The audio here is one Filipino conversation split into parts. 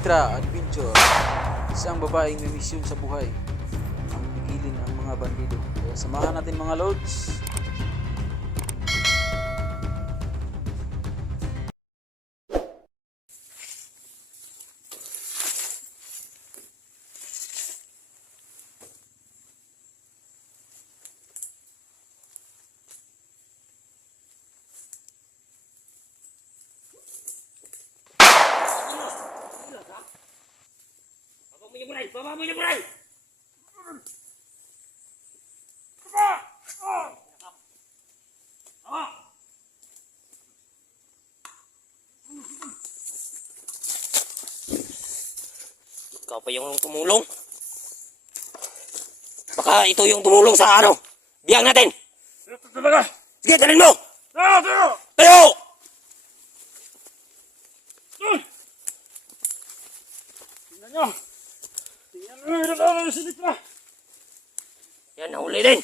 extra adventure. Isang babaeng may misyon sa buhay ang pigilin ang mga bandido. Kaya samahan natin mga lods. Baba mo yung buray! Ikaw pa yung tumulong? Baka ito yung tumulong sa ano? Biyang natin! Sige, dalhin mo! Tayo! Tingnan nyo! Tingnan nyo yung nakakala sa dito! Yan, nahuli din!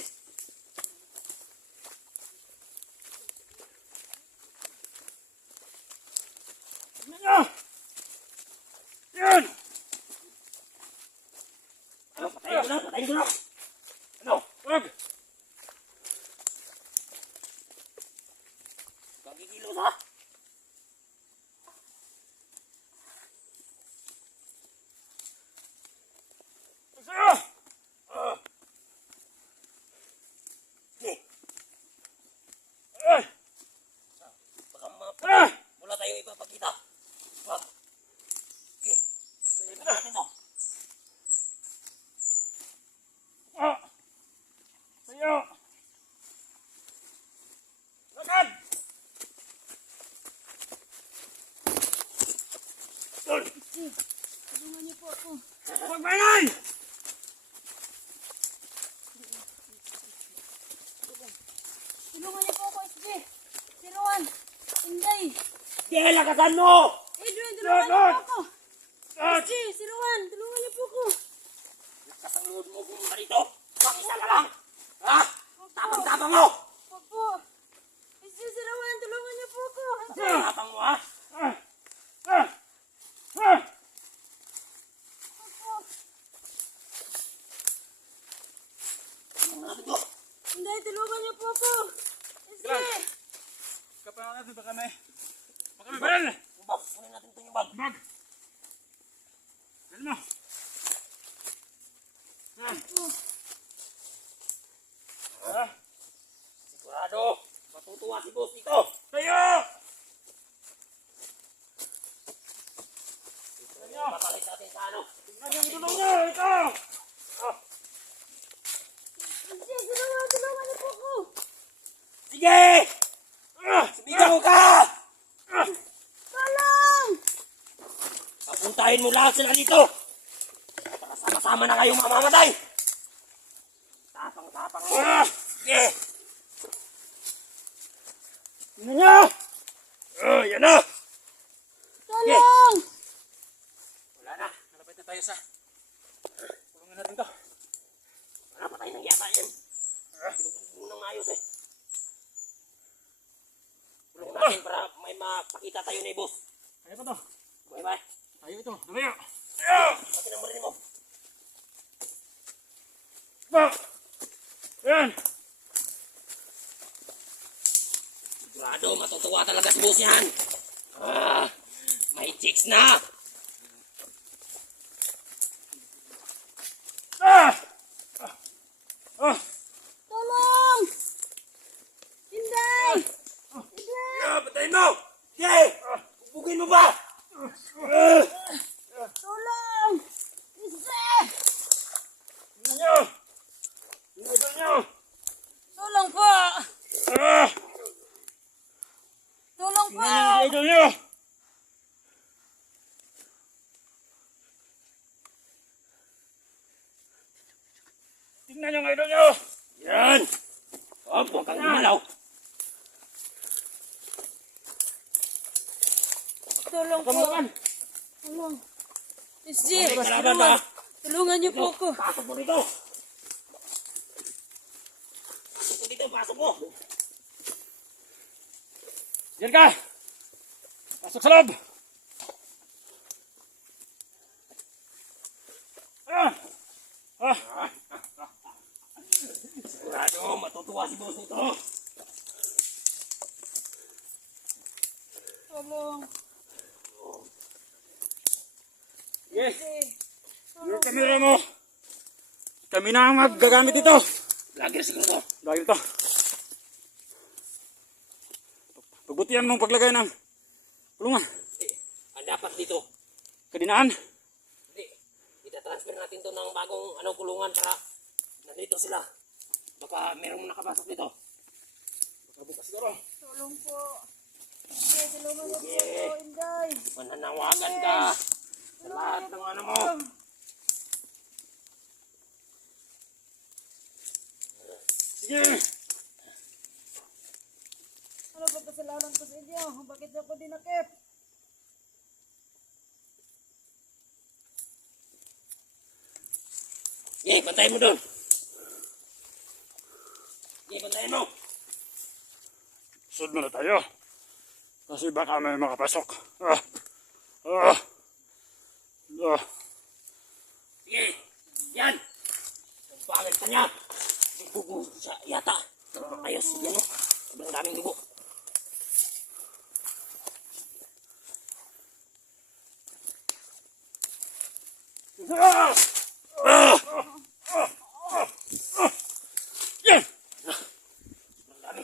Tingnan nyo! Yan! Ano, patayin ko na! Ano? Wag! Kagigilos ha? Sa'yo! Ay! Baka Ah! wala tayong ipapakita. Wag. Okay. Ito natin to. Ah! Sa'yo! Lakad! Tulungan niyo po ako. Huwag maingay! Tulungan niyo po ako, SG. Si Rowan. Inday. Sige, lakasan mo! Adrian, tulungan niyo po ako. Ah! SG, si Rowan. Tulungan niyo po ako. Lakas ang load mo kung marito. Pakisa ka lang. Ha? Tapang-tapang mo! Opo. SG, si Rowan. Tulungan niyo po ako. Tapang mo ha? Ah! Ah! Ah! Opo. Tapang natin to. Inday, tulungan niyo po ako. SG. Kapahan natin baka may baril! Yung bag, kunin natin ito yung bag. Bag! Dali mo! Ah! Ah! Sigurado, matutuwa si boss dito. Tayo! Papalit natin sa ano. Tingnan yung tulong nyo! Ito! Ah! SG, si Rowan. Tulungan niyo po ako. Sige! Ah! Sumigaw ka! Ah! Tulong! Papuntahin mo lahat sila dito. Para sama-sama na kayong mamamatay. Tapang-tapang mo. Ah! Sige! Tingnan nyo! Oh, yan na! Tulong! Wala na. Malapit na tayo sa tulungan natin to. Wala pa tayo nang yata yan. Pinugulong ng ayos eh. Tulong natin para may mapakita tayo ni boss. Kaya pa to. Bye-bye. Tayo ito. Dalayo. Tayo! Pati ng baril mo. Ba! Yan! Sigurado, matutuwa talaga si boss yan. Ah, may chicks na. Ah! Ah! Ah! Tulong! Inday! Ah, patayin mo. Sige! Bubugin mo ba? Ah, Tulong! SG! Tingnan nyo! Tingnan nyo! Tulong po! Ah! Tulong po! Tingnan nyo! Tingnan nyo ang idol nyo! yan. Huwag kang gumalaw. Tulong po! Kamukan! Tulong! SG! May kalaban ba? Tulungan niyo po ako! Pasok mo dito. Pasok mo dito, pasok mo. Diyan ka! Pasok sa loob! Sigurado, matutuwa si boss nito. Tulong. Sige, SB. yung kamera mo. Kami na ang magagamit ito. Lagi na siguro to. Lagi ito. Pagbutihan mong paglagay ng kulungan. Ang dapat dito. Kadinaan. Hindi. Itatransfer natin to ng bagong kulungan para nandito sila. Baka merong nakapasok dito. Baka bukas siguro. Tulong po. Sige, tulungan niyo po ako, Inday. Mananawagan ka sa lahat ng ano mo. Sige. Ano ba kasalanan ko sa inyo? Bakit ako dinakip? Sige, bantayan mo doon. Sige, bantayan mo. Sunod muna tayo. Kasi baka may makapasok. Sige, yan. Ang pangit ka niya. Dugo siya yata. Ayos, yan o. Sobrang daming dugo. Yan! Sobrang dami.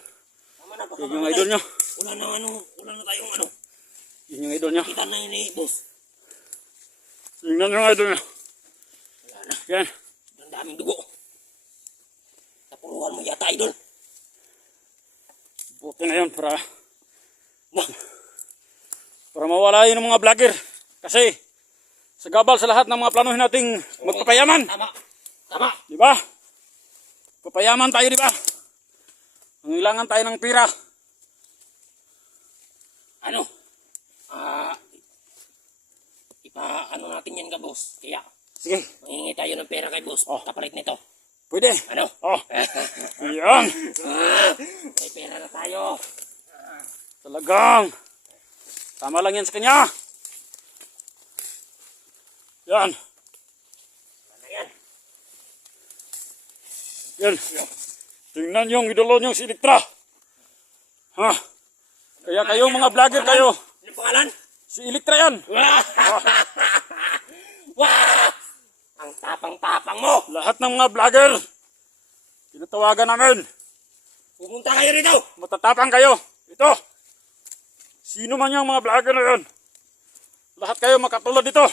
Tama na, baka Yan yung idol nyo. wala na tayong Yan yung idol nyo. kita na yun boss. Tingnan yung idol nyo. Wala na. Yan. Sobrang daming dugo. Napuluhan mo yata, idol. Buti na yun para mawala yun ng mga vlogger. Kasi sa gabal sa lahat ng mga planuhin nating magpapayaman. Tama. Tama. Di ba? Papayaman tayo, di ba? Nangilangan tayo ng pira. Ano? Ipa-ano natin yan ka, boss. Kaya, Sige. mangingi tayo ng pera kay boss. Oh. Kapalit nito. Pwede. Ano? Oh. Yan. May pera na tayo. Talagang. Tama lang yan sa kanya. Yan. Ano yan? Yan. Tingnan yung idolo nyo si Elektra. Ha? Kaya kayong mga vlogger kayo. Ano pangalan? Si Elektra yan. Wow! Ang tapang-tapang mo! Lahat ng mga vlogger. Tinatawagan namin. Pumunta kayo rito! Matatapang kayo. Ito. Sino man yung mga vlogger na yun. Lahat kayo makatulad dito.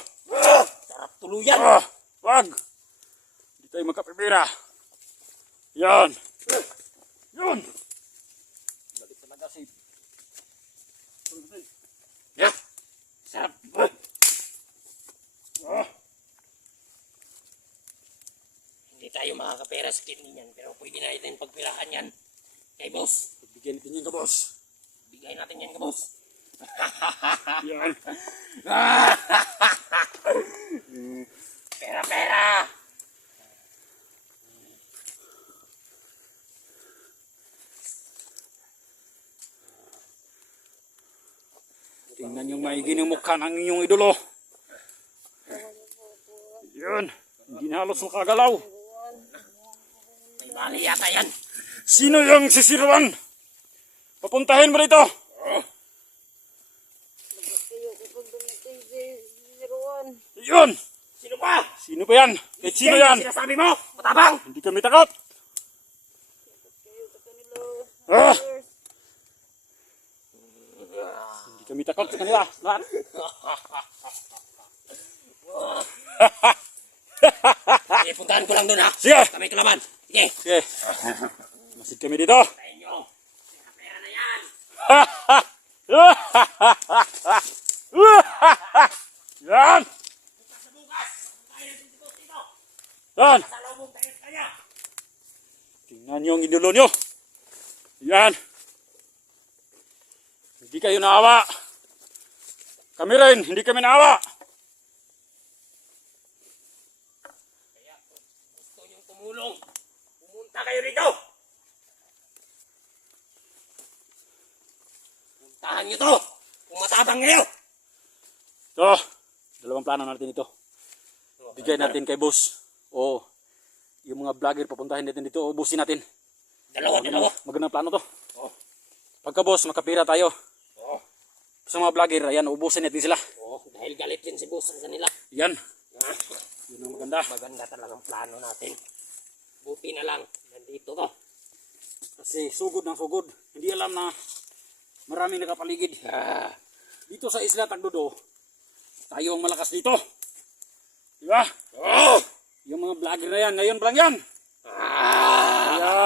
Sarap tuluyan! Wag. Hindi tayo magkapipira. Yan. Yun. Balik talaga si... Yeah. Sarap! Hindi tayo makakapera sa kidney niyan, pero pwede natin pagpirahan yan kay boss. Bigyan natin yan ka, boss. Bigay natin yan ka boss. Yan. Pera! Tingnan yung maigi ng mukha ng inyong idolo. Yan. Hindi na halos makagalaw. May mali yata yan. Sino yung sisiruan? Papuntahin mo rito. Kayo, kapag dumating si Rowan. Yun. Sino pa? Sino pa yan? Kahit sino yan? Sinasabi mo? Matapang! Hindi kami takot. Kayo sa kanila. Ah! Hindi kami takot sa kanila. Lahat. Sige, puntahan ko lang doon ha. Sige. Kami kalaman. Sige. Sige. Masid kami dito. Tayo nyo. Pera na yan. Yan. Sa bukas. Tayo dito. Yan. Salubong tayo sa kanya. Tingnan niyo ang idolo nyo. Yan. Hindi kayo naawa. Kami rin, hindi kami naawa. Kaya kung gusto nyong tumulong, pumunta kayo rito. Puntahan nyo to. Kung matapang kayo. So, dalawang plano natin ito. Bigay natin kay boss. O yung mga vlogger papuntahin natin dito, ubusin natin. Dalawa. Magandang plano to. Oh. Pagka boss, makapira tayo. Oh. Sa mga vlogger, ayan, ubusin natin sila. Oh, dahil galit din si boss sa kanila. Yan. Ah, Yun ang maganda. maganda talagang plano natin. Buti na lang, nandito to. Kasi sugod ng sugod. Hindi alam na maraming nakapaligid. Ah, Dito sa Isla Tagdodo, tayo ang malakas dito. Di ba? oh! Yung mga vlogger na yan, ngayon pa lang yan. Ah!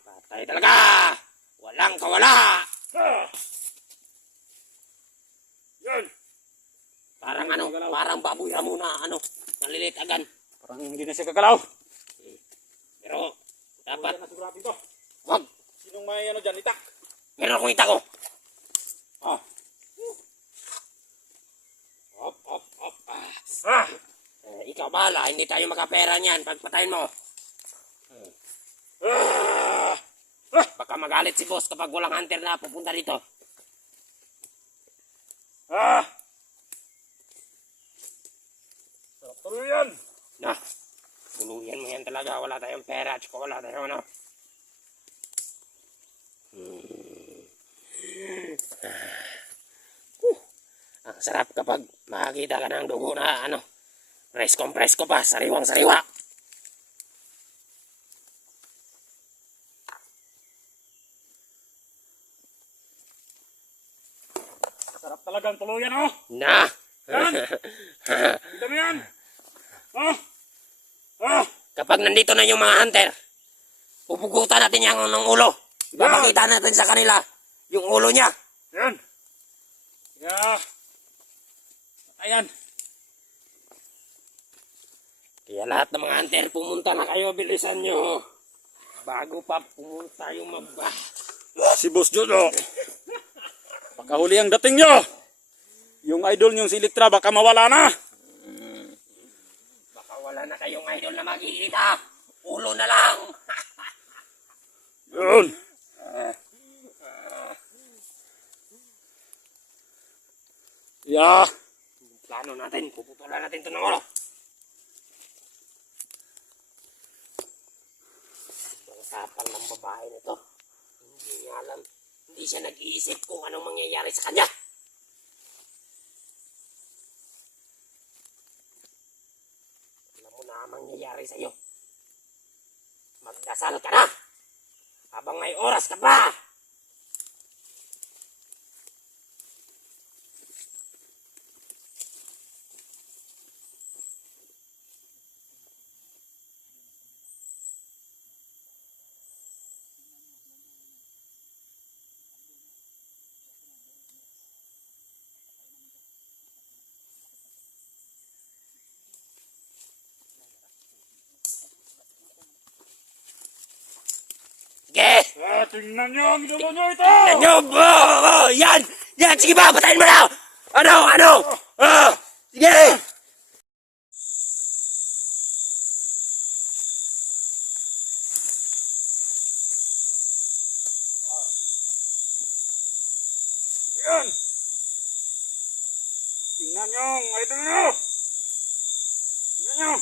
Patay talaga! Walang kawala! Yan. Parang baboy na muna, nalilitagan. Parang hindi na siya gagalaw. Pero, dapat, Yan na siguro natin to. wag! Sinong may ano dyan, itak? Meron akong ita ko! Ah. Hop, hop, hop. Ah. Ikaw bahala, hindi tayo makapera niyan pagpatayin mo. Ah. Baka magalit si boss kapag walang hunter na pupunta dito. Ah. Sarap tuloy yan. Na, tuluyan mo yan talaga. Wala tayong pera at saka wala tayong ano. Ang sarap kapag makakita ka ng dugo na presko pa, sariwang sariwa. Sarap talagang tuluyan, oh. Na! Yan. Kita mo yan. Oh. Oh. Kapag nandito na yung mga hunter, pupugutan natin yung ng ulo. Ipapakita natin sa kanila yung ulo niya. Yan. Yeah. Ayan. Kaya lahat ng mga hunter, pumunta na kayo, bilisan nyo. Bago pa pumunta yung Si Boss Jojo. Pakahuli ang dating nyo. Yung idol nyo si Electra baka mawala na. Baka wala na kayong idol na makikita. Ulo na lang. Yun. Yeah. Plano natin, puputulan natin ito ng ulo. Ang tapang ng babae nito. Hindi niya alam. Hindi siya nag-iisip kung anong mangyayari sa kanya. Alam mo na ang mangyayari sa'yo. Magdasal ka na. Habang may oras ka pa. Sige! Tingnan nyo ang idolo nyo ito. Ano? Yan! Yan! Sige ba? Patayin mo na! Ano? Sige! Yan. Tingnan nyo ang idol nyo. Tingnan nyo.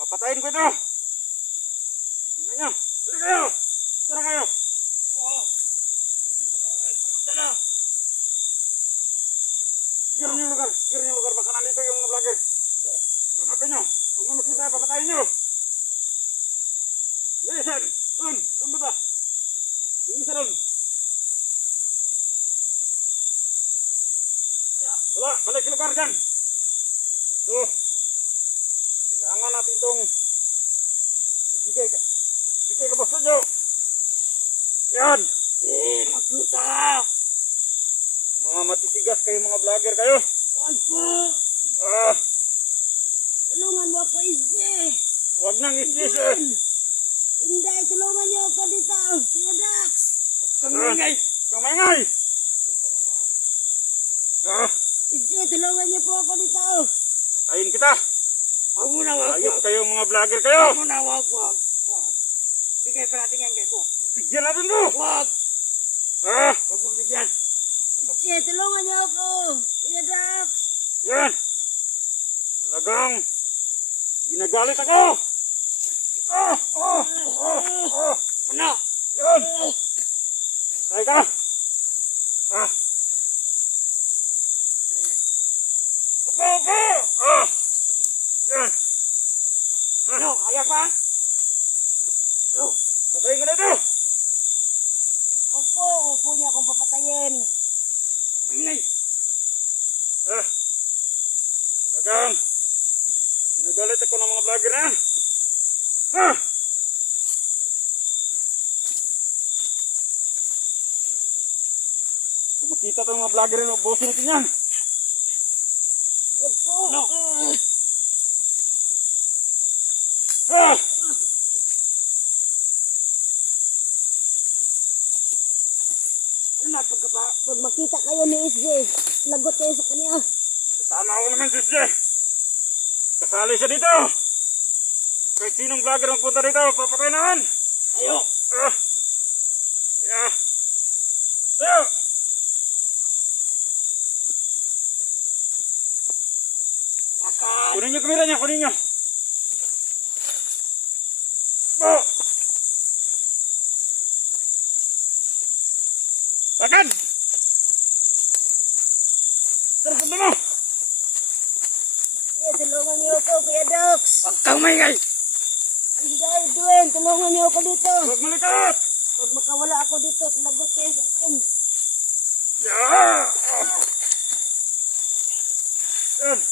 Papatayin ko ito. Tingnan nyo. Tara kayo. Tara kayo. Punta na. Siguro nyo lugar. Siguro nyo lugar. Baka nandito yung mga vlogger. Hanapin nyo. Huwag mo makita. Papatayin nyo. Listen. Doon ba ta? Yung isa doon. Wala, balik sa lugar dyan. So, kailangan natin itong bigay ka boss nyo. Yan. Magluta! Mga matitigas kayo mga vlogger kayo. Wag po. Ah, Tulungan mo ako, SJ. wag nang isdis eh. Hindi, tulungan niyo ako dito. Kuya Dax. Kamangay. Kamangay. Ah, SJ, tulungan niyo po ako dito. patayin kita. Huwag mo na, wag. Ayop kayo mga vlogger kayo. Huwag mo na, wag. Bigay pa natin yan kay boss. Bigyan natin mo. Wag! Ah, Huwag mong bigyan. SJ, tulungan niyo ako. Kuya Dax. Yan! Talagang ginagalit ako! Ano? Yan! Kaya ka! Opo! Yan! Ano? Kaya pa? Patayin ka na ito! Opo niyo akong papatayin. Ingay. Talagang ginagalit ako ng mga vlogger na. Kung makita itong mga vlogger na, ubusin natin yan. Opo. Ano? Ano na pagkapa? Pag makita kayo ni SJ, lagot kayo sa kanya. Kasama ako naman si Jay. Kasali siya dito. Kahit sinong vlogger ang punta dito, papatay naman. Ayo. Yeah. Yeah. Akan. Kunin niyo kamera niya, kunin niyo. Akan! Sir, punta mo! Kuya, tulungan niyo ako, Kuya Dax. Huwag kang maingay. Hindi, Edwin, tulungan niyo ako dito. Huwag malikot! Pag makawala ako dito, lagot kayo sa akin. Yeah! Yan!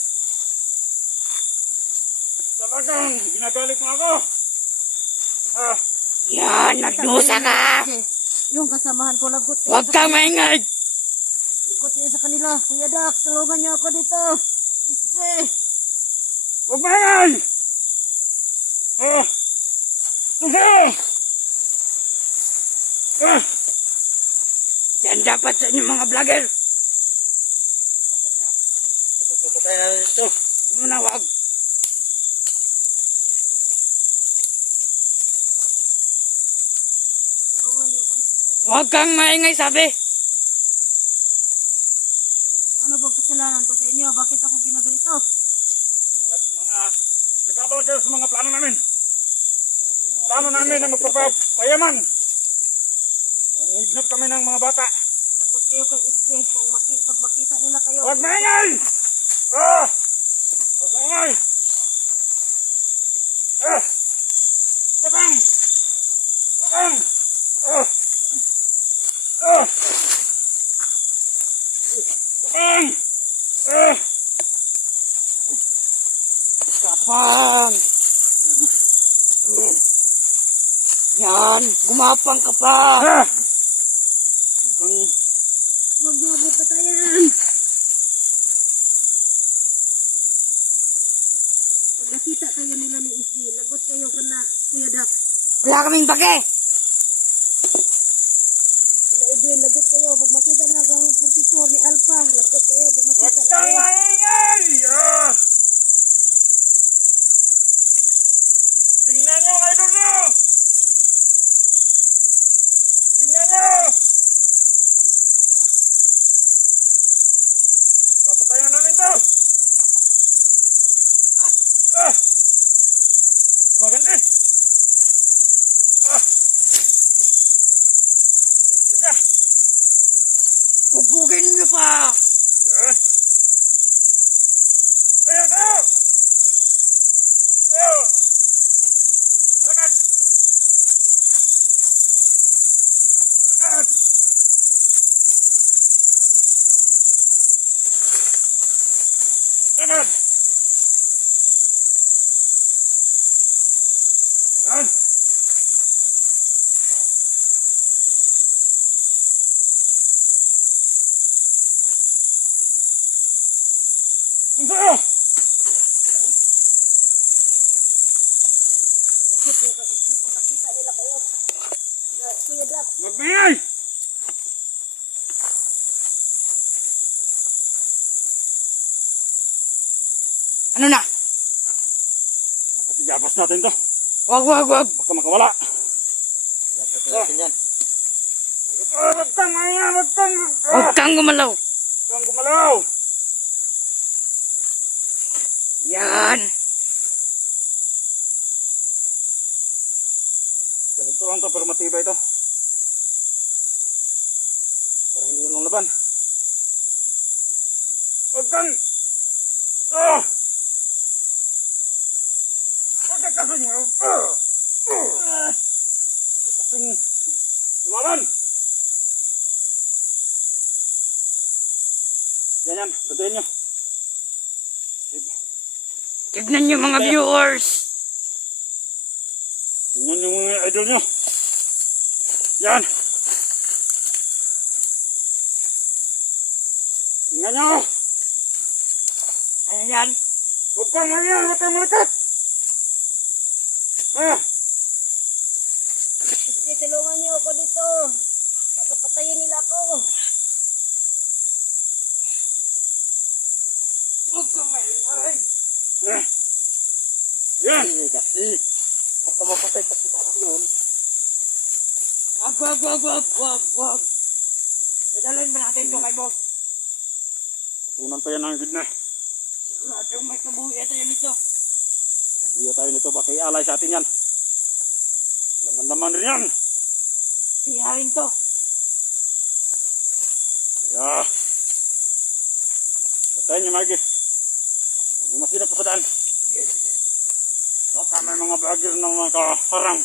Talagang ginagalit mo ako! Yan, nagdusa ka. Yung kasamahan ko, lagot kayo Huwag sa kang maingay. Lagot kayo sa kanila. Kuya Dax, tulungan niyo ako dito. SJ. Huwag maingay! Sige! Yan dapat sa inyo mga vlogger. Dapat mapatay na ito. Ano na, wag. Tulungan niyo ako, SJ. Huwag kang maingay, sabi. Ano bang kasalanan ko sa inyo? Bakit ako ginaganito? Mga nagkataon kayo sa mga plano namin. Plano namin na magpapayaman. Mangidlop kami ng mga bata. Lagot kayo kay SJ. Pag makita nila kayo. Huwag maingay! Huwag maingay! Labang! Labang! Labang! Kapang. Yan, gumapang ka pa. Huwag kang Huwag niyo ako patayan. Pag nakita kayo nila ni SJ, lagot kayo kana, Kuya Dax. Wala kaming bake. Wala Edwin, lagot kayo. Pag makita na kang 44 ni Alpha, lagot kayo. Pag Huwag makita na kang kayo. maingay! Tingnan niyo ang idol niyo! Tingnan niyo! Papatayan namin to! Maganda eh! Ganti na siya! Bubugin niyo pa. Yan! Tayo! Tayo! Tayo! Lakad! Lakad! Lakad! Yan! Sa'yo! Lagot kayo kay SJ. Pag nakita nila kayo. Kuya Dax. Magbigay! Ano na? Dapat igapos natin to. Wag, wag, wag. Baka makawala. Dapat natin yan. Huwag kang maingay, Huwag kang gumalaw. Huwag kang gumalaw. Yan. Ganito lang to pero matibay ito. Para hindi yun laban. Huwag kang... Ah! Huwag kang kasing... Kasing... Lumaban! Yan, gatuhin nyo. Tignan niyo mga viewers. Tingnan yung mga idol nyo. Yan. Tingnan nyo. Ano yan? Huwag kang ngayon. Huwag kang malikat. Ah. SG, tulungan niyo ako dito. Baka patayin nila ako. Huwag kang maingay. Ah. Yan. Baka mapatay pa si Tarak yun. Wag. Dadalhin ba natin ito kay boss? Kukunan pa yan ang gid na. Siguradong may kabuhi ito yan ito. Buya tayo nito. Baka ialay sa atin yan. Laman-laman rin yan. Tiyarin to. Kaya. Patayin niyo, Maggie. Huwag mo masilap pa sa daan. Baka may mga vlogger na mga kaharang.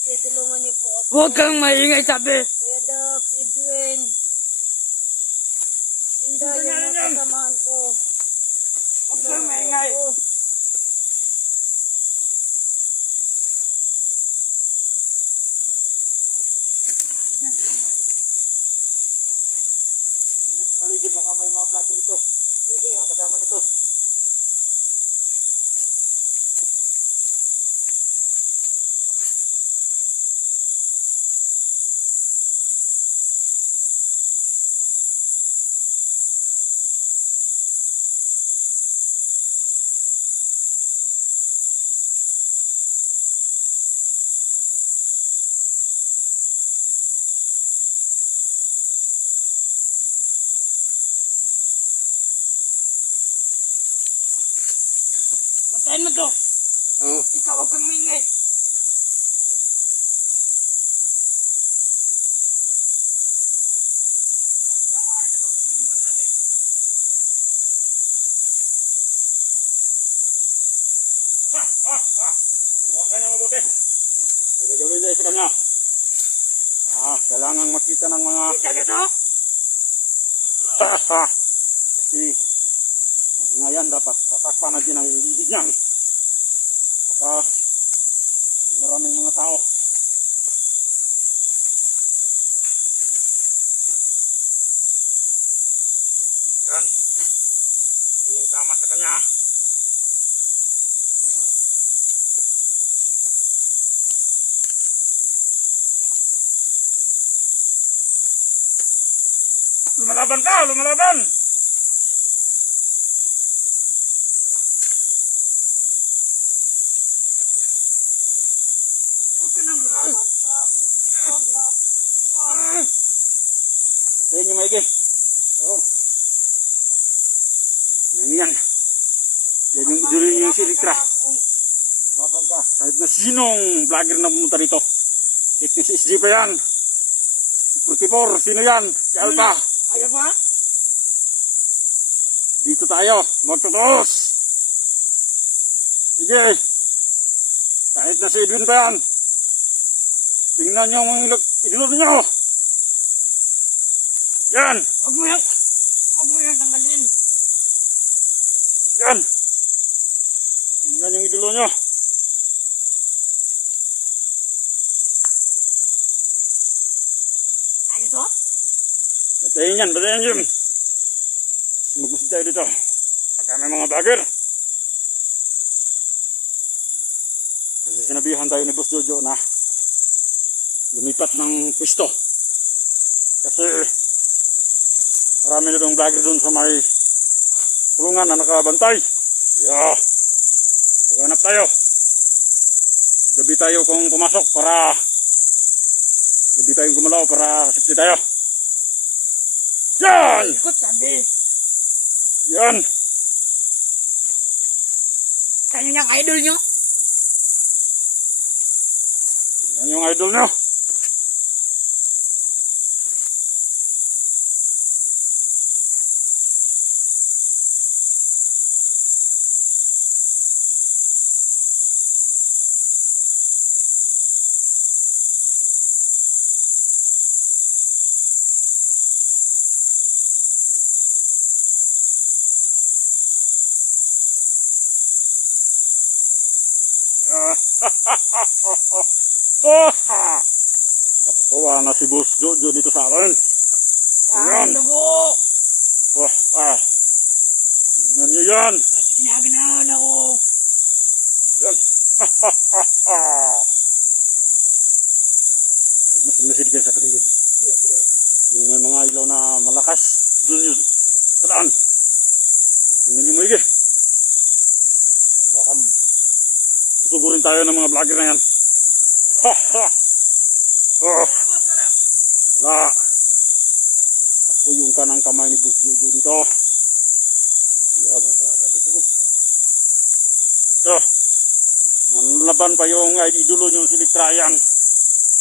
SG, tulungan niyo po ako. Huwag kang maingay sabi. Kuya Dax, Edwin. Hindi yung mga kasamahan ko. Huwag kang maingay. Paligid baka may mga vlogger nito. Mga kasama nito. Bantayan mo to. Ikaw huwag kang maingay. Huwag ka na mabuti. May gagawin tayo sa kanya. Kailangan makita ng mga... Kita nito? Kasi mag-ingayan dapat tatakpan natin ang bibig niyan. Baka may maraming mga tao. Yan. Ito yung tama sa kanya. Lumalaban ka! Lumalaban! Huwag ka nang lumaban. Matayin niyo maigi. Oo. Yan. Yan yung idulin niyo si Elektra. Lumaban ka. Kahit na sinong vlogger na pumunta dito. Kahit na si SG pa yan. Si 44, sino yan? Si Alpha. Ayaw ba? Dito tayo, magtutos. Sige. Kahit na si Edwin pa yan. Tingnan niyo ang mga idulog niyo. Yan. Huwag mo yan tanggalin. Yan. Tingnan yung idolo niyo. Tayo to? Batayin yan. Magmasid tayo dito. Pagka may mga vlogger. Kasi sinabihan tayo ni Boss Jojo na lumipat ng pwesto. Kasi marami na doon vlogger doon sa may kulungan na nakabantay. Yeah. Maghanap tayo. Gabi tayo kung pumasok para gabi tayong gumalaw para safety tayo. Yan! Ikot sabi. Yan! Kayo niyang idol nyo. Yan yung idol nyo. Matutuwa na si Boss Jojo dito sa akin. Dahil dugo. Tingnan nyo yan. Mas ginaganahan ako. Yan. Huwag masin-masid kayo sa paligid. Yung may mga ilaw na malakas, doon yung sa daan. Tingnan nyo maigi. Baka susugurin tayo ng mga vlogger na yan. Wala. Ako yung kanang kamay ni Boss Jojo dito. Yan. Ito. Manlaban pa yung idolo yung si Litrayan.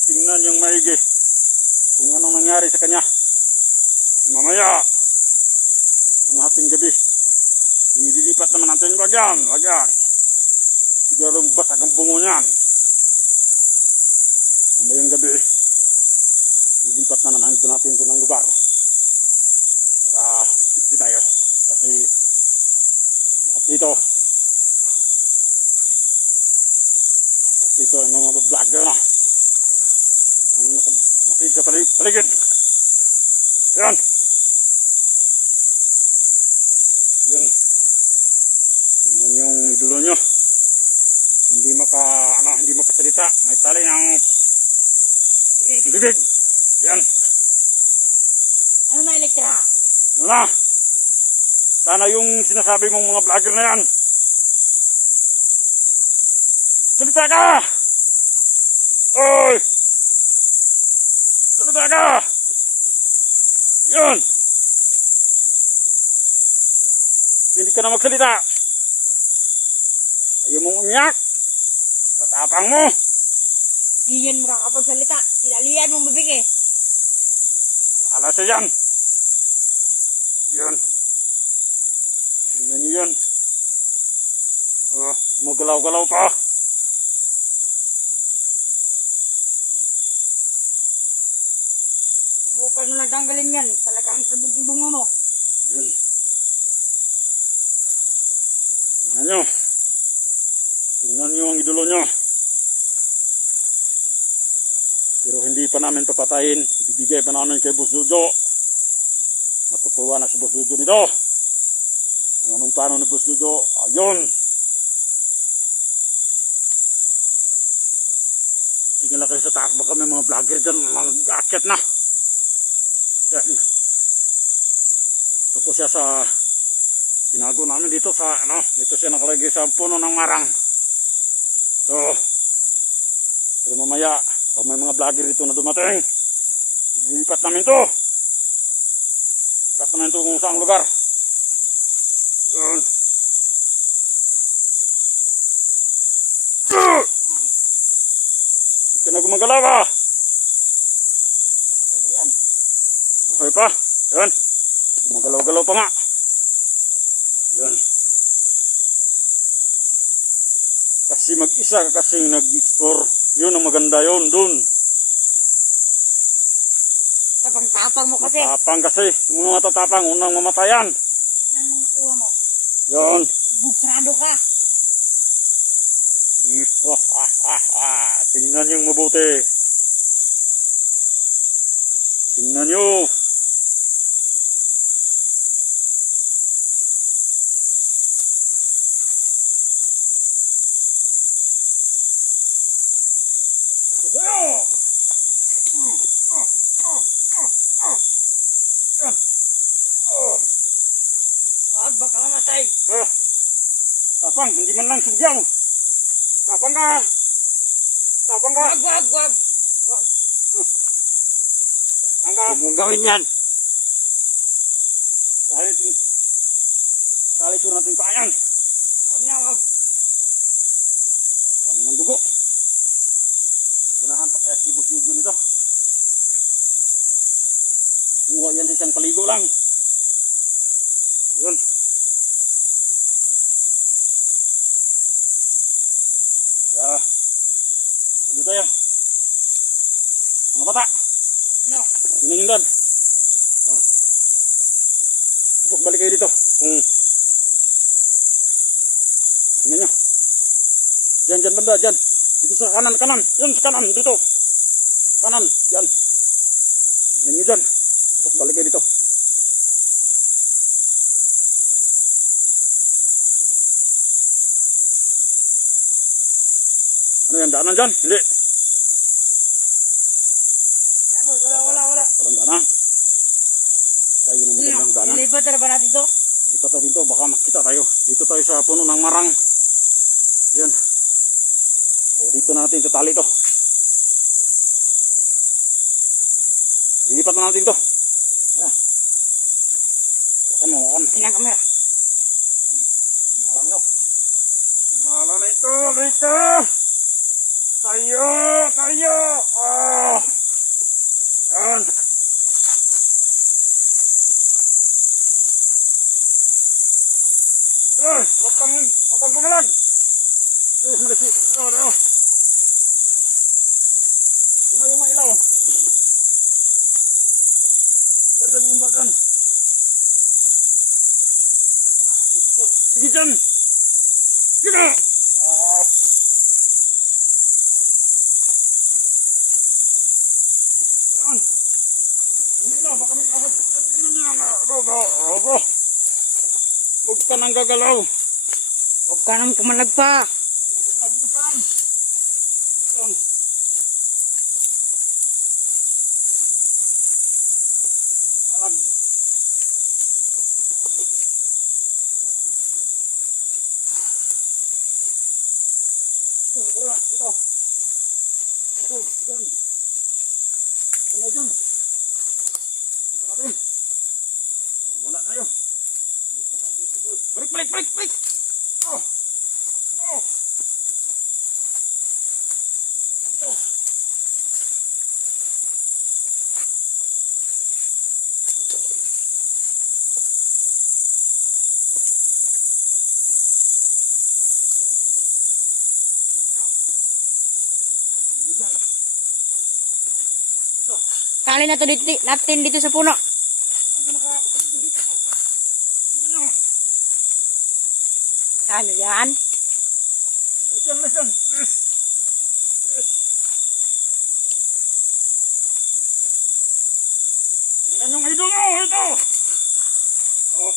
Tingnan yung maigi. Kung anong nangyari sa kanya. Mamaya. Ang hating gabi. Ililipat naman natin yung bagyan. Bagyan. Siguro basag ang bungo niyan. Mamayang gabi. Lilipat na naman doon natin ito ng lugar. Para safety tayo. Kasi lahat dito. Lahat dito ay mga vlogger na. Ang nakamasig sa paligid. Yan. Yan. Yan yung idolo nyo. Hindi makasalita. May tali ng bibig. Yan. Ano na Elektra? Wala. Sana yung sinasabi mong mga vlogger na yan. Salita ka! Oy! Salita ka! Yan! Hindi ka na magsalita. Ayaw mong umiyak. Tatapang mo. Di yan makakapagsalita. Inalian mong bibig eh. Wala siya yan. Yan. Tingnan niyo yan. Gumagalaw-galaw pa. Subukan mo lang tanggalin yan. Talagang sabog yung bungo mo. Yan. Tingnan nyo. Tingnan nyo ang idolo nyo. Pero hindi pa namin papatayin. Ibibigay pa namin kay Boss Jojo. Matutuwa na si Boss Jojo nito. Kung anong plano ni Boss Jojo, ayun. Tingnan lang kayo sa taas. Baka may mga vlogger dyan mag-akyat na. Yan. Ito po siya sa tinago namin dito sa dito siya nakalagay sa puno ng marang. Ito. Pero mamaya, pag may mga vlogger dito na dumating, ilipat namin to. Ilipat namin to kung saang lugar. Yun. Hindi ka na gumagalaw ah. Patay na yan. Buhay pa. Yan. Gumagalaw-galaw pa nga. Yan. Kasi mag-isa ka kasi nag-explore. Yun ang maganda yun dun. Tapang-tapang mo kasi. Matapang kasi. Yung mga matatapang, unang mamatayan. Tignan mo yung ulo mo. Yun. Bugsado ka. Tingnan yung mabuti. Tingnan nyo. Wag baka mamatay. Tapang, hindi man lang sugyaw. Tapang ka! Tapang ka! Wag! Tapang ka! Huwag mong gawin yan. Dahil katali ko natin payan. Wag. Kami ng dugo. Ganahan pa kaya sibog-dugo nito. Kuha yan sa isang paligo lang. Yun. Ya. Ulit tayo. Mga bata. Ano? Tingnan yung dad. Tapos balik kayo dito. Tingnan nyo. Diyan banda, diyan. Dito sa kanan. Yan sa kanan, dito. Kanan, diyan. Tingnan nyo diyan. Tapos balik kayo dito. Ano yan, daanan dyan? Hindi. Wala. Walang daanan. Tayo ng magandang daanan. Nilipat na ba natin to? Lipat natin to, baka makita tayo. Dito tayo sa puno ng marang. Ayan. O, dito na natin tatali to. Lilipat na natin to. Wakan. Tingnan kamera. Bahala na ito, dito. Tayo. Yan. Huwag kang gumalag. Malasik. Ano yung mga ilaw? Dagan yung bagan. Sige dyan. Sige. Yan. Yung ilaw, baka may ahot. Huwag ka nang gagalaw. Huwag ka nang kumalag pa. Wala tayo. Balik. Oh. Ito. Kali na to natin dito sa puno. Ano yan? Listen. Yan yung idol nyo, ito. Oh.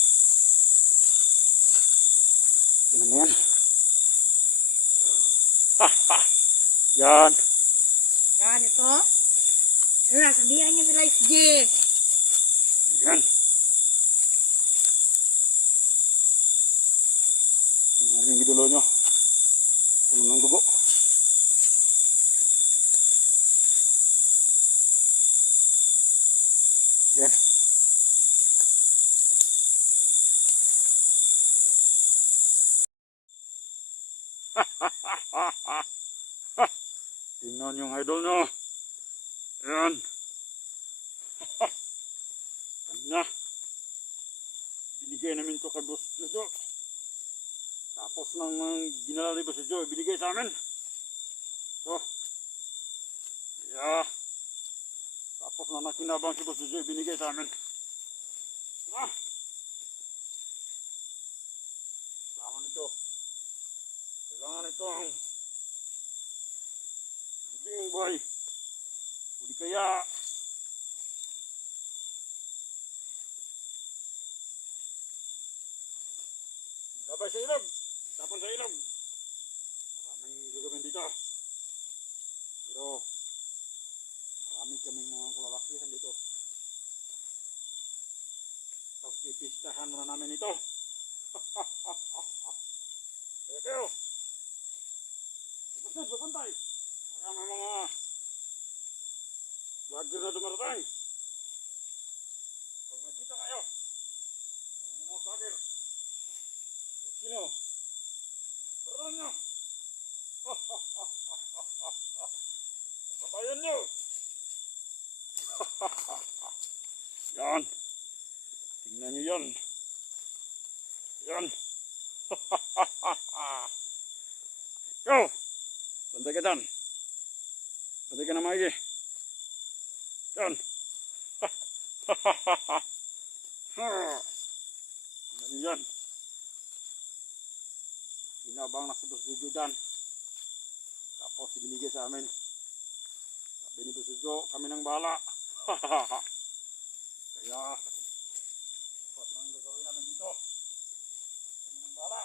Yan mo yan. Yan. Yan ito. Ano na, sabihan niyo sila SG. Yan. Tingnan yung idolo nyo. Puno ng dugo. Yan. Tingnan yung idol nyo. Yan. Kanina. Binigay namin to kay Boss Jojo. Tapos nang ginala ni Boss Jojo, binigay sa amin. Ito. Yeah. Tapos na nakinabang si Boss Jojo, binigay sa amin. Kailangan ito ang bing boy. O di kaya sabay sa ilog. Tapon sa ilog. Maraming gagawin dito. Pero marami kaming mga kalalakihan dito. Tapos pipistahan muna namin ito. Teo. Saan papuntay? Kaya may mga vlogger na dumarating. Pag makita kayo, mga vlogger, sino? Baron nyo! Patayan nyo! Yan. Tingnan nyo yan. Yan. Go! Bantay ka dyan. Bantay ka na maigi. Yan. Tingnan nyo yan. Kinabang na si Boss Jojo dyan. Tapos binigay sa amin. Sabi ni Boss Jojo, kami nang bahala. Kaya, dapat lang gagawin namin dito. Kami nang bahala.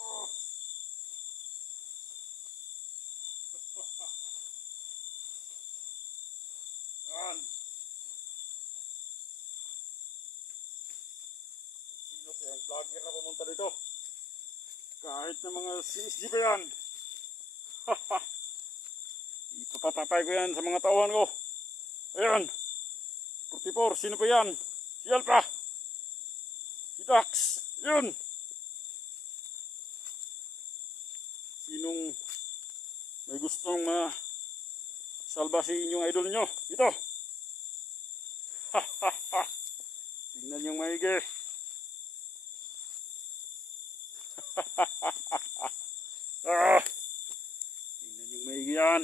Oh. Yan. Sino kayang vlogger na pumunta dito? Kahit na mga CSG pa yan. Ipapatapay ko yan sa mga tauhan ko. Ayan. 44. Sino pa yan? Si Alpha. Si Dax. Yun. Sinong may gustong salba si inyong idol nyo? Ito. Tingnan yung maigi. Tingnan yung maigi yan.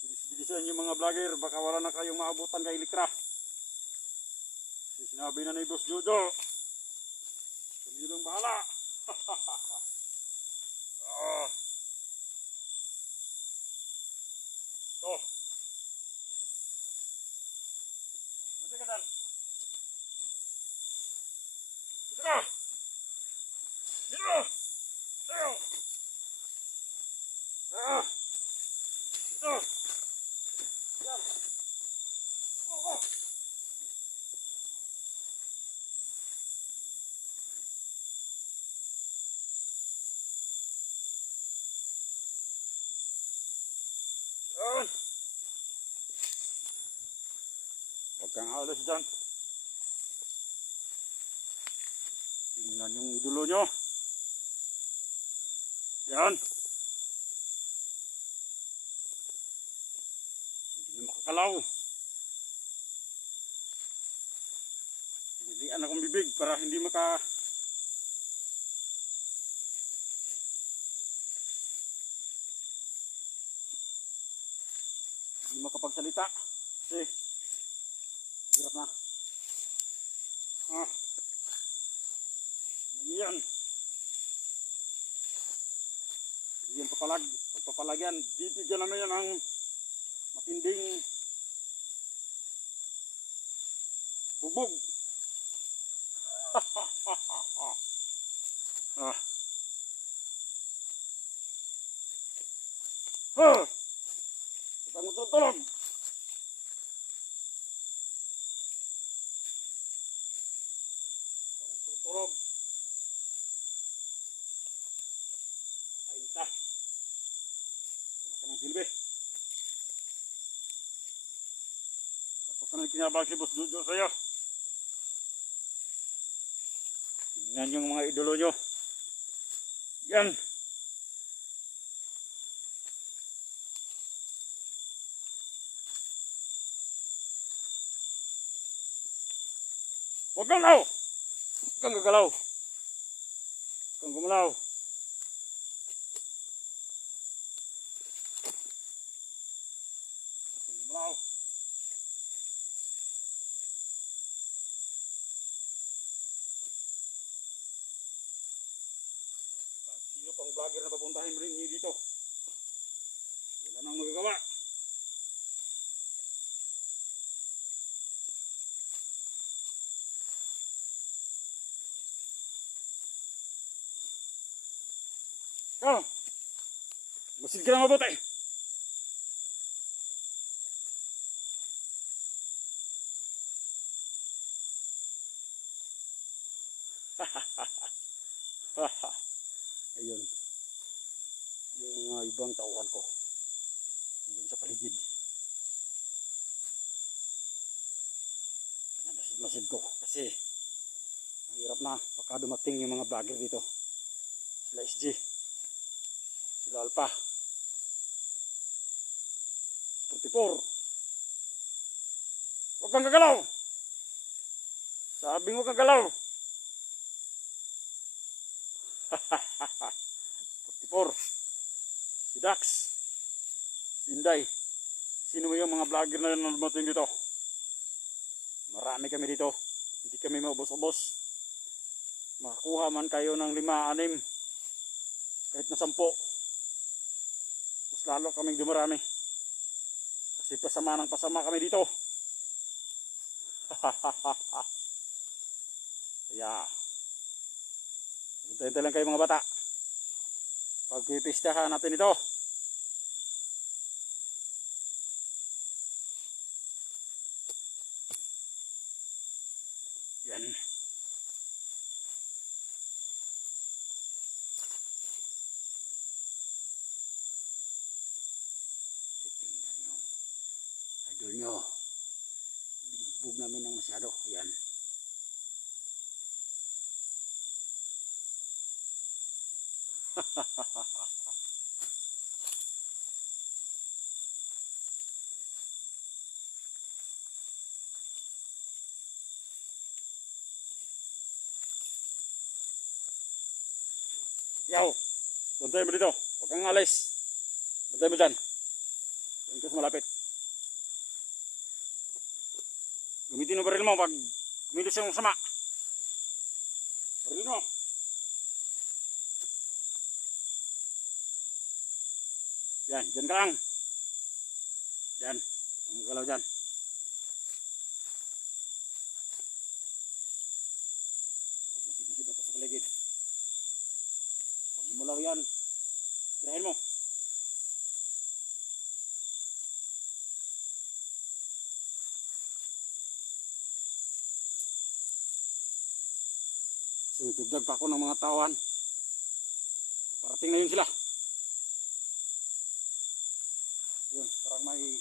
Bilis-bilisan yung mga vlogger. Baka wala na kayong maabutan kay Likra. Sinabi na ni Boss Jojo. Kami lang bahala. Ito. Nanti ka dan. Dito ka. Dito. Dito. Dito. Yan. Go, go. Yan. Huwag kang alas dyan. Tingnan yung idolo nyo. Yan. Hindi na makakalaw. Hinilian akong bibig para hindi makapagsalita. Kasi hirap na. Yan. Yan papalag. Pagpapalag yan, bibigyan namin yan ng matinding bugbog. Patang tutulog. Tutulog. Ayun ka. Wala ka ng silbi. Tapos na kinabang si Boss Jojo sa'yo. Tingnan yung mga idolo nyo. Yan. Huwag kang galaw. Huwag kang gagalaw. Huwag kang gumalaw. Huwag kang gumalaw. Sino pang vlogger na papuntahin rin niyo dito? Wala nang magagawa. Masid ka na mabuti. Ayun. Yung mga ibang tauhan ko. Doon sa paligid. Pinamasid ko. Kasi mahirap na. Baka dumating yung mga vlogger dito. Sila SG. Sila Alpha. 44. Huwag kang gagalaw. Sabi mo kang galaw. 44. Si Dax. Si Inday. Sino yung mga vlogger na dumating dito? Marami kami dito. Hindi kami maubos-ubos. Makakuha man kayo ng 5, 6. Kahit na 10. Mas lalo kaming dumarami. Kasi pasama ng pasama kami dito. Kaya, hintay lang kayo mga bata. Pagpipistahan natin ito. Yan. Titingnan yung idol nyo. Binugbog namin ng masyado. Yan. Yaw, bantay mo dito. Huwag kang alis. Bantay mo dyan. Huwag ka sa malapit. Gamitin mo baril mo pag kumilos yung sama. Baril mo. Yan, dyan ka lang. Yan, ang galaw dyan. Masid-masid ako sa paligid. Pag lumalaw yan, tirahin mo. Kasi dagdag pa ako ng mga tawan. Parating na yun sila. Yun, parang may mga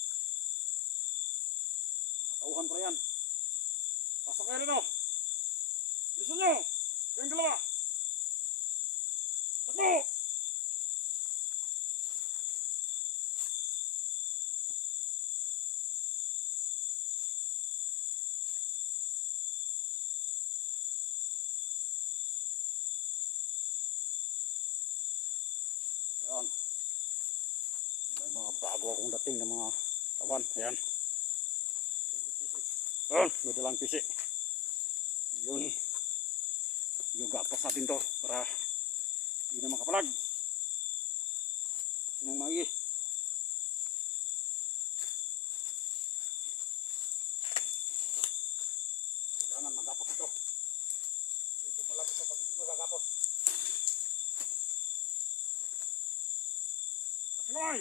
tauhan pa yan. Pasok kayo rin o. Bilisan nyo. Kayong dalawa. Takbo. Yan. May mga bago akong dating ng mga kawan. Ayan. Ayan. May dalang pisi. Yun. Yung gapas natin to para hindi na makapalag. Kasi nang maigi. Kailangan magapos ito. Kasi kung malapit ito pag hindi magagapos. Masinoy!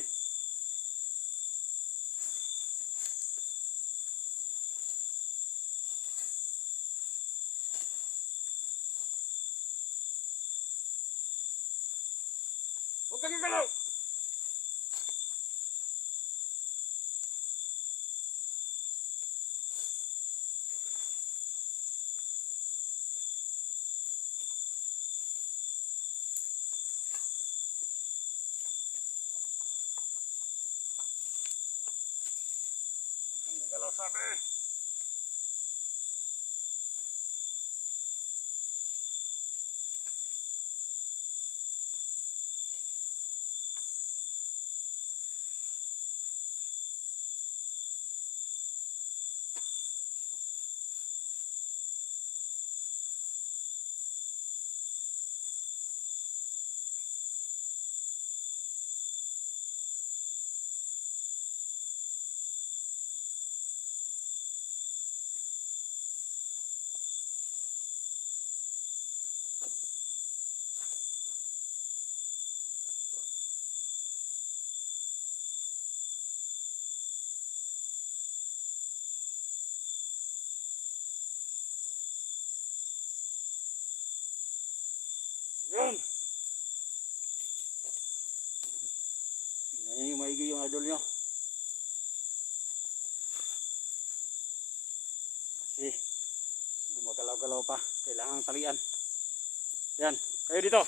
Huwag kang gagalaw! Huwag kang gagalaw sabi! Yan. Tingnan niyo yung maigi yung idol nyo. Kasi gumagalaw-galaw pa. Kailangang talian. Yan. Kayo dito.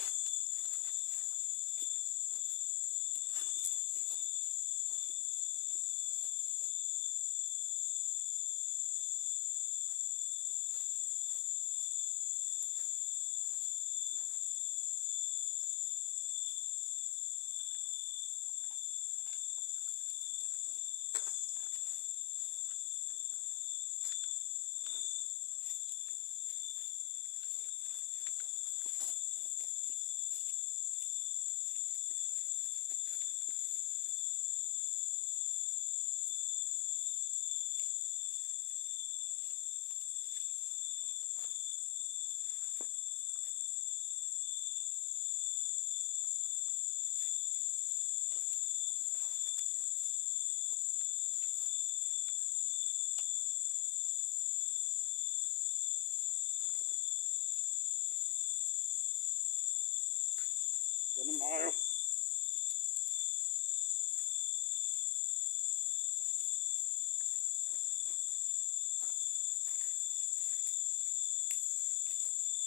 Yan ang mga kayo.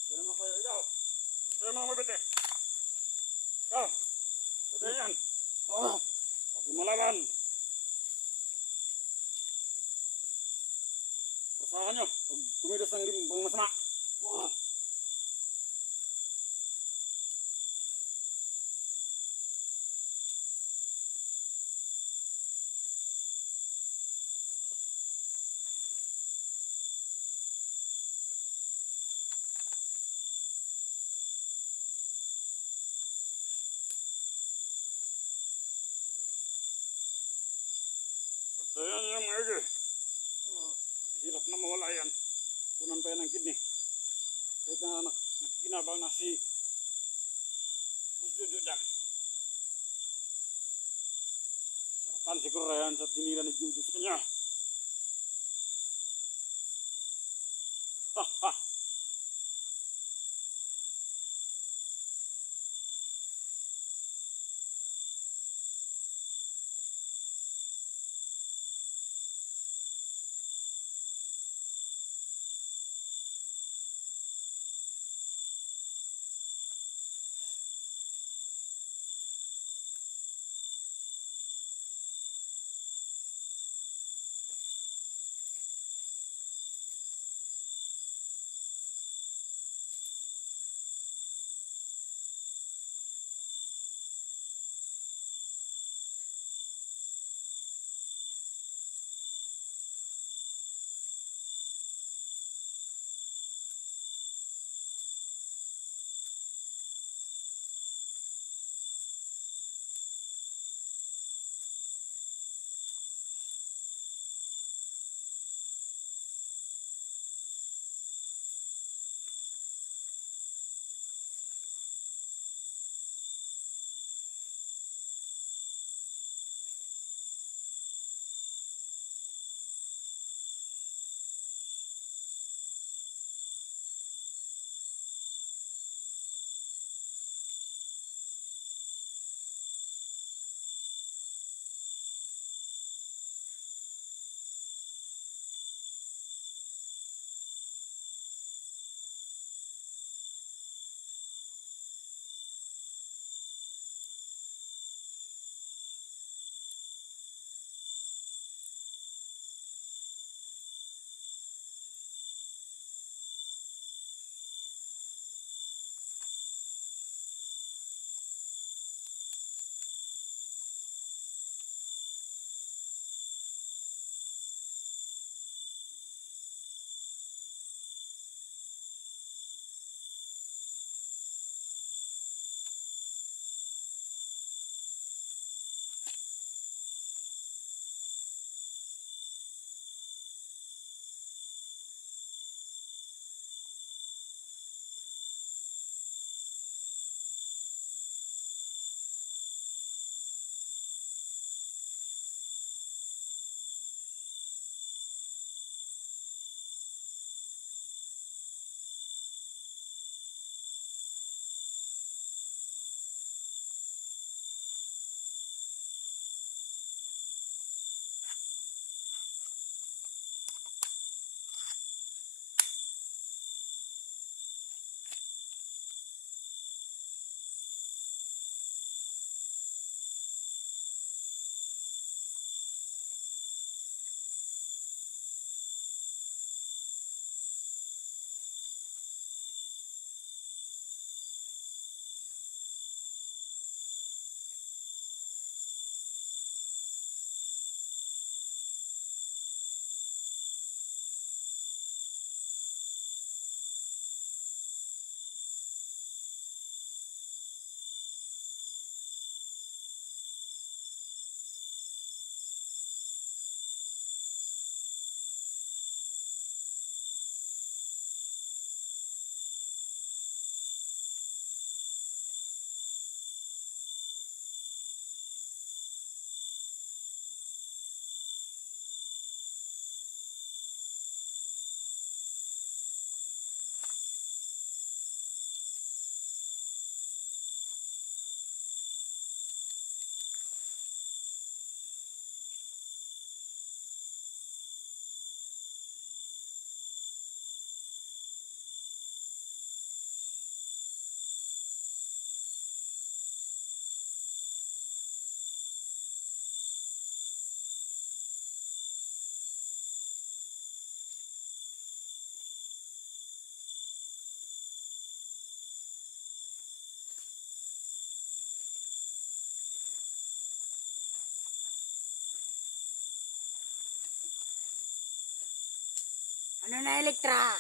Yan naman kayo. Ikaw. Yan mga mabete. Ikaw. Bete yan. Huwag lumalaban. Pasahan nyo. Huwag kumilos ng limbang masama. Ayan yung maigi. Hirap na mawala yan. Kunan pa yan ng kidney. Kahit na nakikinabang na si Busjojo dyan. Sarapan siguro yan sa tinira ni Jojo sa kanya. Ha ha. Ano na, Elektra?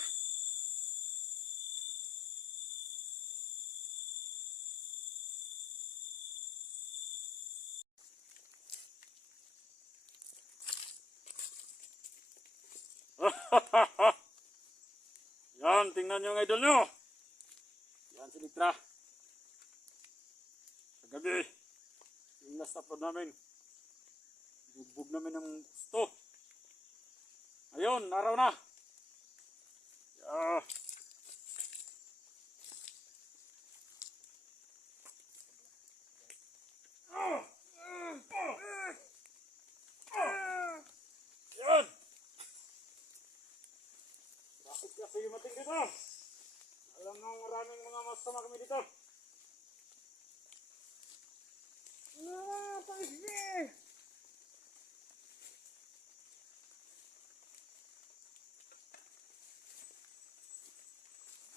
Yan, tingnan nyo ang idol nyo. Yan si Elektra. Kagabi, yung last upload namin, bugbog namin ng gusto. Ayun, araw na. Yeah. Yan. Bakit kasi lumating dito? Alam nang maraming mga masama kami dito.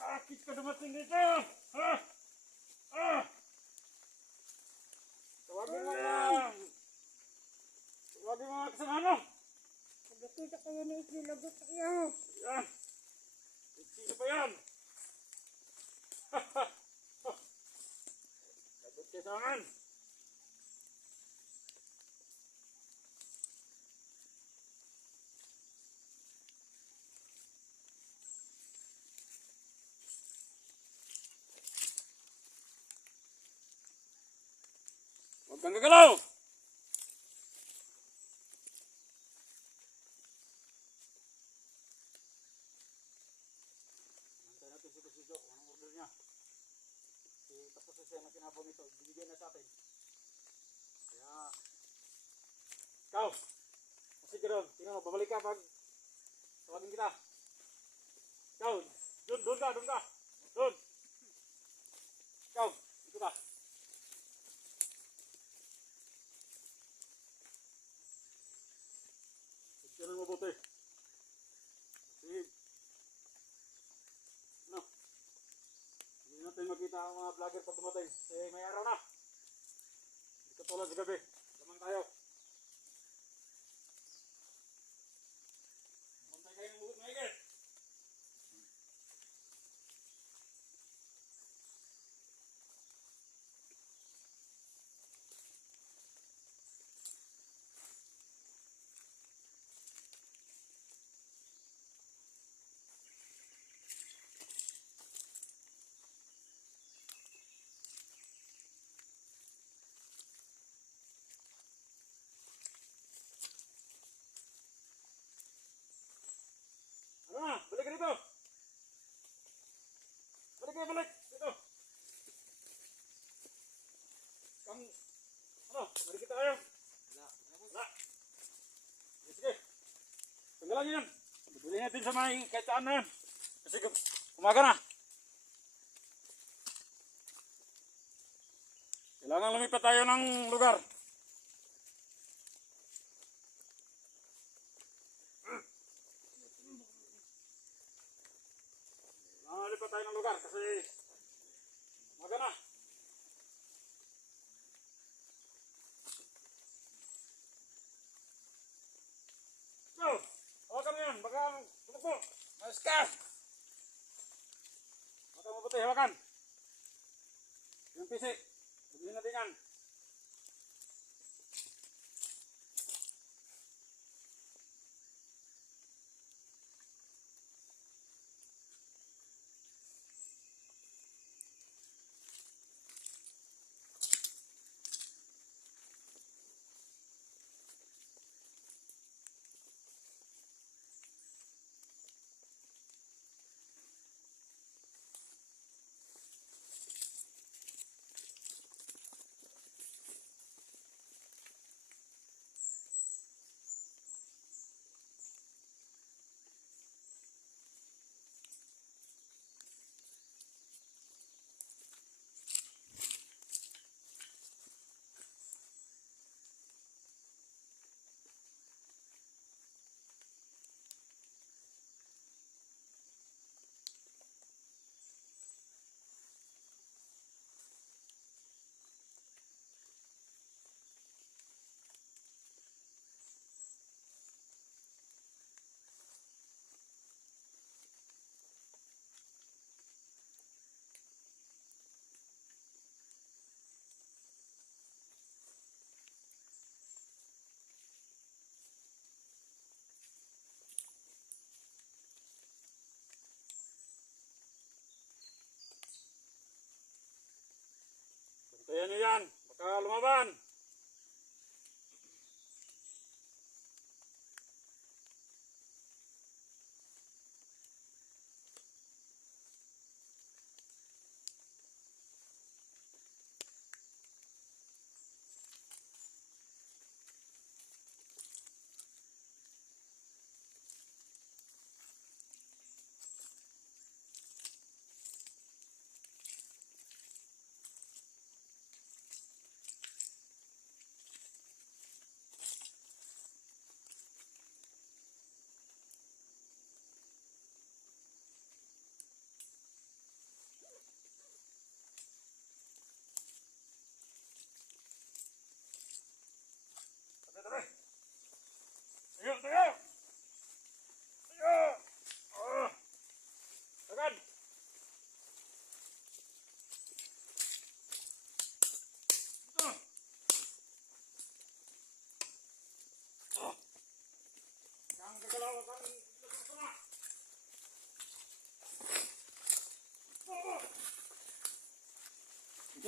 Bakit ka dumating dito? Ha? Ah! Tawagin mo lang. Tawagin mo mga kasama mo. Pagkakita kayo ni Isli, lagot kayo. Yan. Sino ba yan? Lagot kayo sa akin. Huwag kang gagalaw! Nantay natin si Presido kung anong order niya. Tapos na siya na kinabang ito, binigyan na sa atin. Kaya, ikaw, masig ka doon. Tingnan mo, babalik ka pag tawagin kita. Ikaw, doon ka. Doon. Ikaw, dito ka. Tignan mo mabuti. Kasi, ano, hindi natin makita ang mga vlogger pag dumating. Kasi may araw na. Hindi katulad sa gabi. Lamang tayo. Bantay kayo ng buhok na higit. Ano na? Balik ka dito! Balik! Dito! Ano? Marikita kayo? Wala! Sige! Tanggalan nyo yan! Bili natin sa may kahit saan na yan! Kasi umaga na! Kailangan lumipat tayo ng lugar! Lipat tayo ng lugar kasi umaga na. So, hawakan mo yan. Baka tumakbo. Mas ka! Hawakan mo puti, hawakan. Yung pisi. Bigyan natin yan.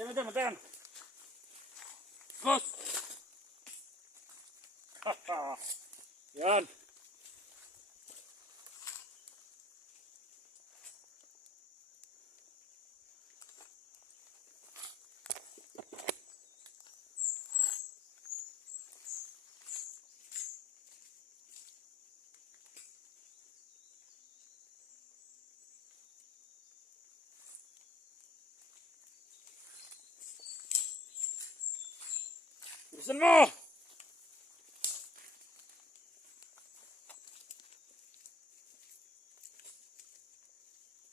Bantayan, bantayan. Boss! Yan. Bilisan mo!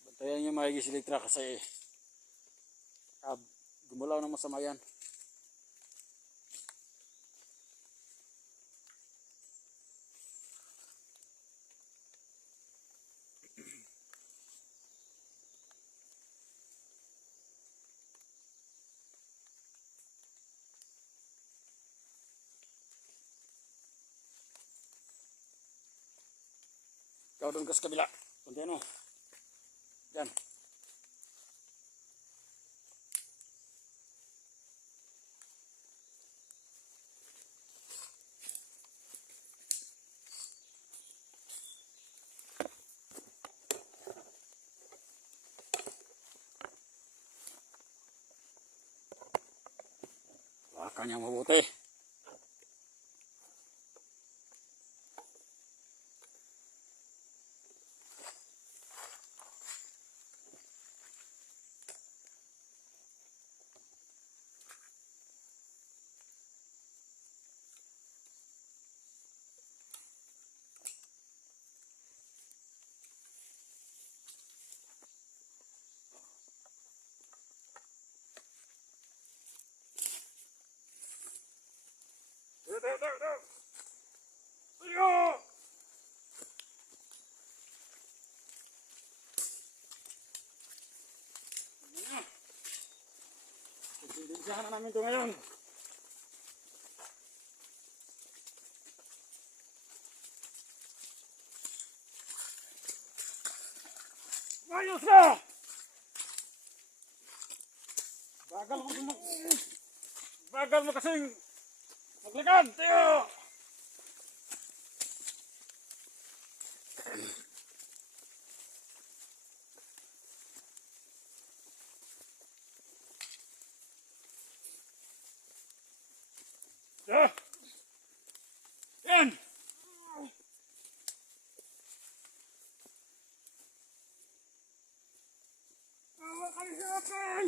Bantayan niyo maigi si Elektra kasi gumulaw ng masama yan. Ikaw doon ka sa kabila. Bantayan mo. Yan. Baka niya mabuti. Pagsindisahan na namin ito ngayon. Ayos na! Bagal mo kasing maglakad. Tiyo! Yan! Awa kayo sa akin!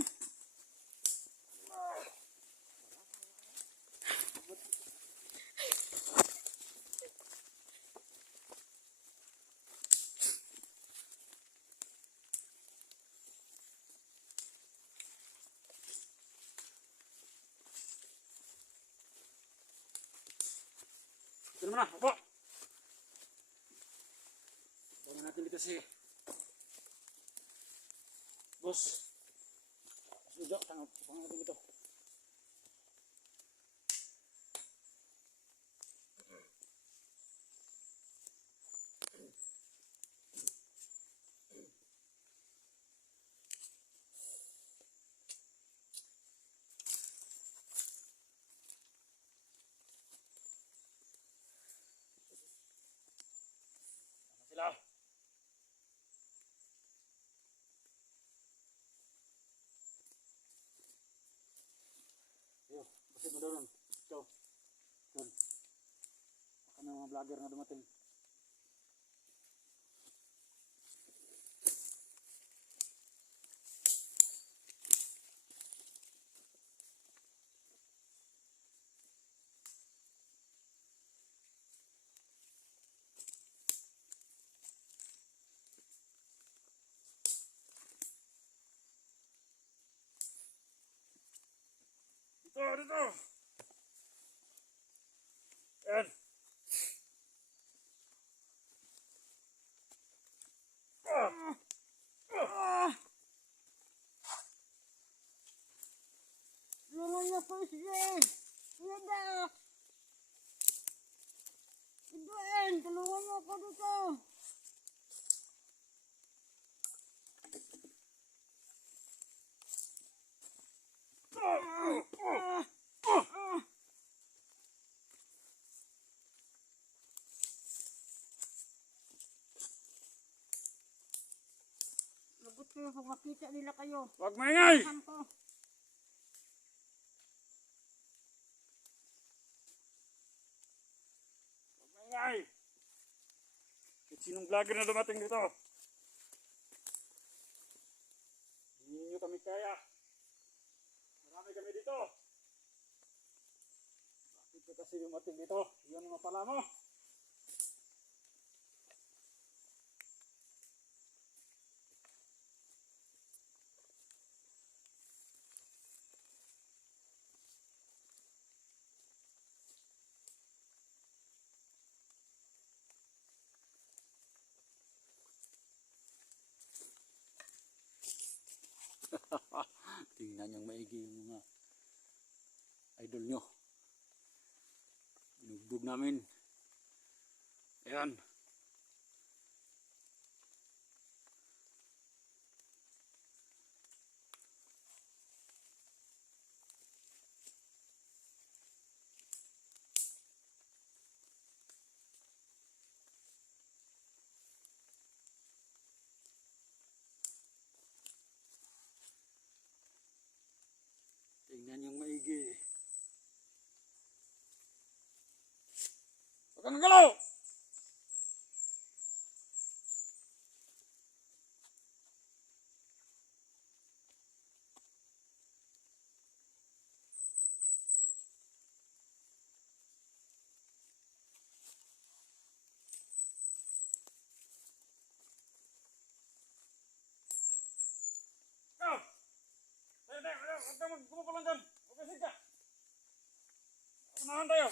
Ito naman na, opo! Bangan natin dito si Boss. Sudah, tangan natin dito. Sila. Yo, kasi mo doon. Ikaw. Doon. Baka may mga vlogger na dumating. Dito! Yan! Tulungan niyo po siya. Yada. Iduin, tulungan niyo ako dito. kayo kung makita nila kayo. Huwag maingay! Saan ko? Huwag maingay! Kahit sinong vlogger na dumating dito. Hindi nyo kami kaya. Marami kami dito. Bakit ka kasi dumating dito? Yan ang pala mo. Tingnan niyang maigi yung mga idol nyo. Binugbog namin. Ayan. Tingnan yung maigi. Huwag kang galaw! Ikaw! Tayo! Huwag kang magpumukulan dyan! Huwag kang sigka! Unahan tayo!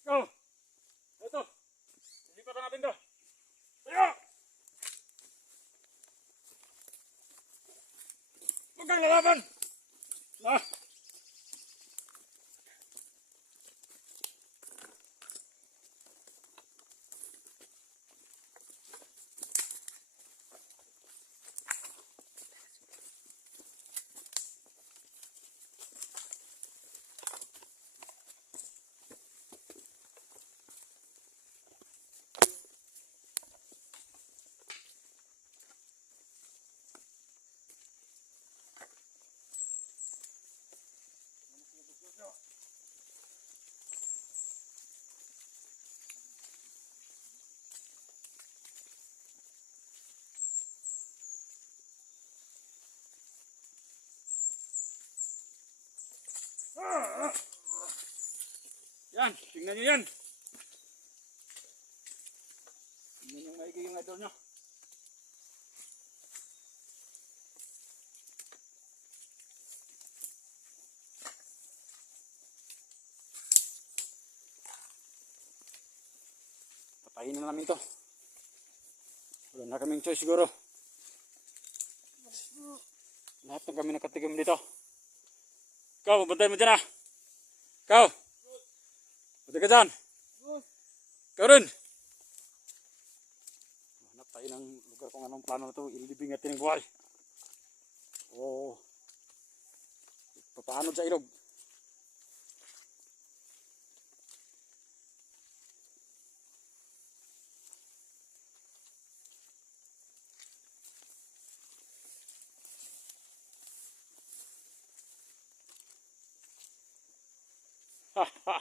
Ikaw! Ito! Lilipatan natin to! Tayo! Huwag kang lalaban! Ah! Yan, tingnan nyo yan. Tingnan yung maigi yung idol nyo. Kainin na namin to. Wala na kaming choice siguro. Lahat na kami nakatigam dito. Ikaw, bantay mo dyan ah. Ikaw. Bantay ka dyan. Ikaw rin. Hanap tayo ng lugar kung anong plano na ito. Ililibing natin ang buhay. Oo. Papaanod sa ilog. Ha ha